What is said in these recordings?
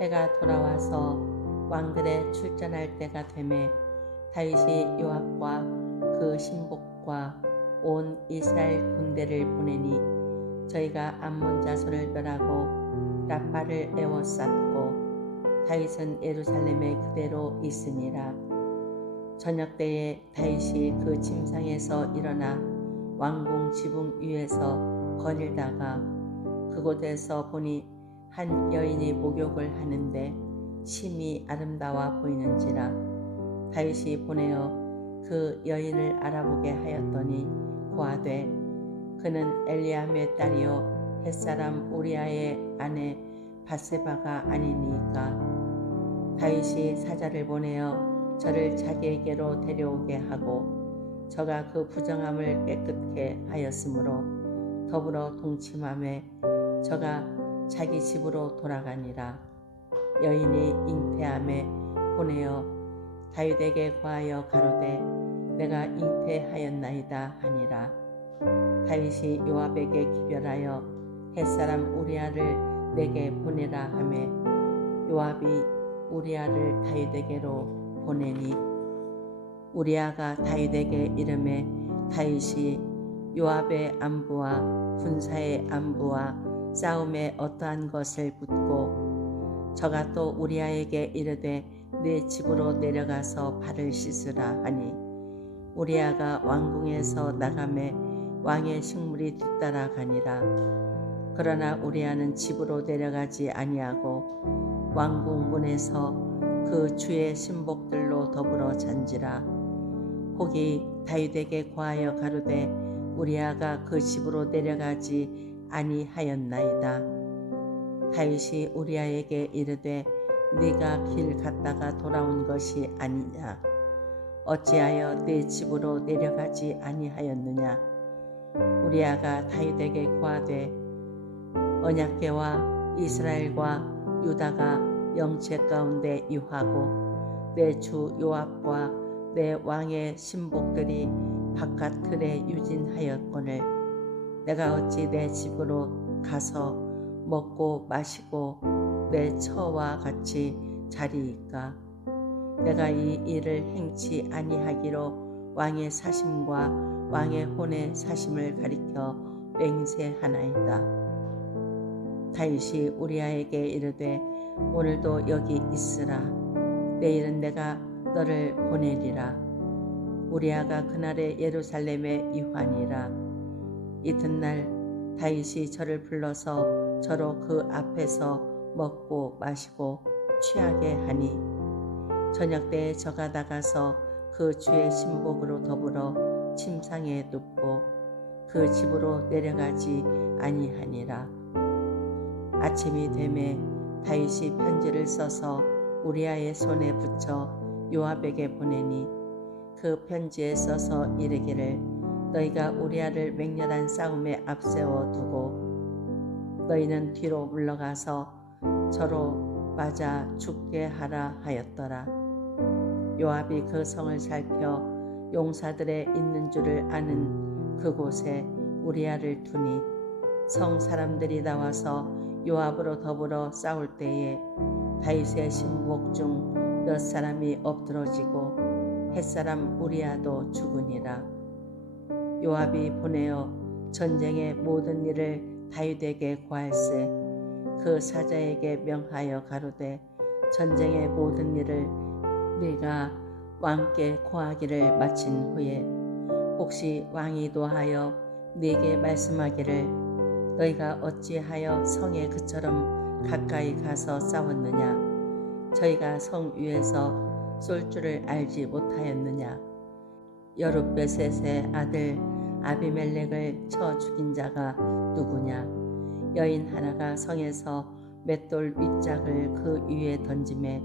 해가 돌아와서 왕들의 출전할 때가 되매 다윗이 요압과 그 신복과 온 이스라엘 군대를 보내니 저희가 암몬 자손을 멸하고 라빠를 에워쌌고 다윗은 예루살렘에 그대로 있으니라. 저녁 때에 다윗이 그 침상에서 일어나 왕궁 지붕 위에서 거닐다가 그곳에서 보니 한 여인이 목욕을 하는데 심히 아름다워 보이는지라 다윗이 보내어 그 여인을 알아보게 하였더니 고하되 그는 엘리암의 딸이요 햇사람 우리아의 아내 바세바가 아니니까. 다윗이 사자를 보내어 저를 자기에게로 데려오게 하고 저가 그 부정함을 깨끗게 하였으므로 더불어 동침함에 저가 자기 집으로 돌아가니라. 여인이 잉태함에 보내어 다윗에게 과하여 가로되 내가 잉태하였나이다 하니라. 다윗이 요압에게 기별하여 햇사람 우리아를 내게 보내라 하매 요압이 우리아를 다윗에게로 보내니 우리아가 다윗에게 이름에 다윗이 요압의 안부와 군사의 안부와 싸움에 어떠한 것을 묻고 저가 또 우리아에게 이르되 내 집으로 내려가서 발을 씻으라 하니 우리아가 왕궁에서 나가매 왕의 식물이 뒤따라가니라. 그러나 우리아는 집으로 내려가지 아니하고 왕궁 문에서 그 주의 신복들로 더불어 잔지라. 혹이 다윗에게 고하여 가로되 우리아가 그 집으로 내려가지 아니하였나이다. 다윗이 우리아에게 이르되 네가 길 갔다가 돌아온 것이 아니냐? 어찌하여 내 집으로 내려가지 아니하였느냐? 우리아가 다윗에게 고하되 언약궤와 이스라엘과 유다가 영체 가운데 유하고 내 주 요압과 내 왕의 신복들이 바깥 틀에 유진하였거늘 내가 어찌 내 집으로 가서 먹고 마시고 내 처와 같이 자리이까 내가 이 일을 행치 아니하기로 왕의 사심과 왕의 혼의 사심을 가리켜 맹세하나이다. 다윗이 우리아에게 이르되 오늘도 여기 있으라. 내일은 내가 너를 보내리라. 우리아가 그날에 예루살렘에 유하니라. 이튿날 다윗이 저를 불러서 저로 그 앞에서 먹고 마시고 취하게 하니 저녁 때에 저가 나가서 그 주의 신복으로 더불어 침상에 눕고 그 집으로 내려가지 아니하니라. 아침이 되매 다윗이 편지를 써서 우리아의 손에 붙여 요압에게 보내니 그 편지에 써서 이르기를 너희가 우리아를 맹렬한 싸움에 앞세워 두고 너희는 뒤로 물러가서 저로 맞아 죽게 하라 하였더라. 요압이 그 성을 살펴 용사들의 있는 줄을 아는 그곳에 우리아를 두니 성 사람들이 나와서 요압으로 더불어 싸울 때에 다윗의 신복 중 몇 사람이 엎드러지고 햇사람 우리아도 죽으니라 요압이 보내어 전쟁의 모든 일을 다윗에게 고할세 그 사자에게 명하여 가로되 전쟁의 모든 일을 네가 왕께 고하기를 마친 후에 혹시 왕이 도하여 네게 말씀하기를 너희가 어찌하여 성에 그처럼 가까이 가서 싸웠느냐? 저희가 성 위에서 쏠 줄을 알지 못하였느냐? 여룻베셋의 아들 아비멜렉을 쳐 죽인 자가 누구냐? 여인 하나가 성에서 맷돌 윗짝을 그 위에 던짐에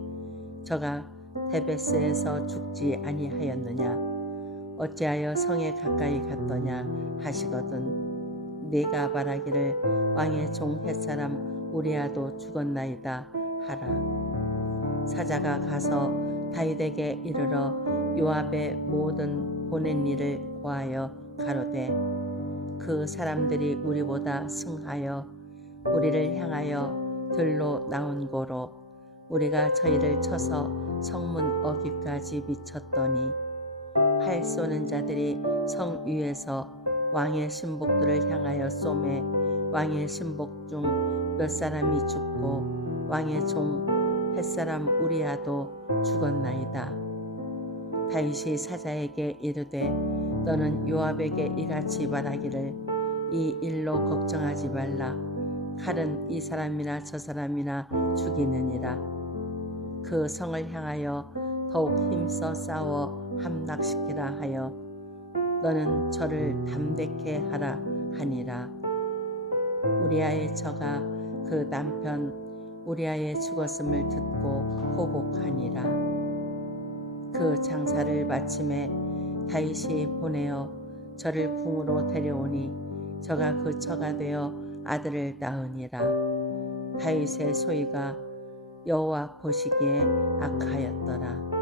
저가 테베스에서 죽지 아니하였느냐? 어찌하여 성에 가까이 갔더냐 하시거든 네가 말하기를 왕의 종 햇사람 우리아도 죽었나이다 하라. 사자가 가서 다윗에게 이르러 요압의 모든 보낸 일을 고하여 가로되 그 사람들이 우리보다 승하여 우리를 향하여 들로 나온 고로 우리가 저희를 쳐서 성문 어귀까지 미쳤더니 활 쏘는 자들이 성 위에서 왕의 신복들을 향하여 쏘매 왕의 신복 중 몇 사람이 죽고 왕의 종 햇사람 우리아도 죽었나이다. 다윗이 사자에게 이르되 너는 요압에게 이같이 말하기를 이 일로 걱정하지 말라. 칼은 이 사람이나 저 사람이나 죽이느니라. 그 성을 향하여 더욱 힘써 싸워 함락시키라 하여 너는 저를 담대케 하라 하니라. 우리아의 저가 그 남편 우리아의 죽었음을 듣고 호복하니라 그 장사를 마침에 다윗이 보내어 저를 궁으로 데려오니 저가 그 처가 되어 아들을 낳으니라. 다윗의 소위가 여호와 보시기에 악하였더라